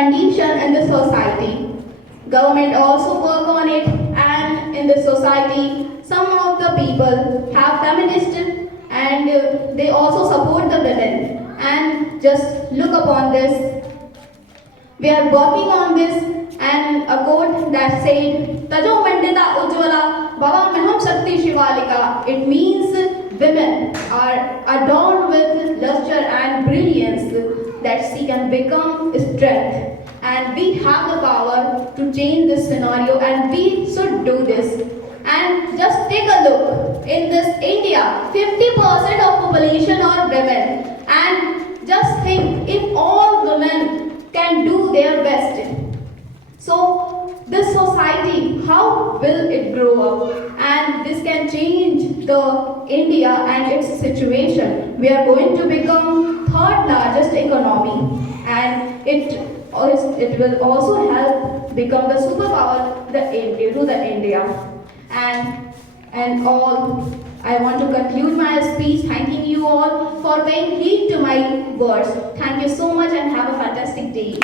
condition in the society. Government also work on it, and in the society, some of the people have feminists and they also support the women. And just look upon this. We are working on this, and a quote that said, Tajo Mandita Ujjwala Bhava Maham Shakti Shivalika. It means women are adorned with luster and brilliance that she can become strength. And we have the power to change this scenario, and we should do this. And just take a look in this India, 50% of population are women. And just think, if all women can do their best, so this society, how will it grow up? And this can change the India and its situation. We are going to become third largest economy, and it will also help become the superpower to the India. And all, I want to conclude my speech thanking you all for paying heed to my words. Thank you so much and have a fantastic day.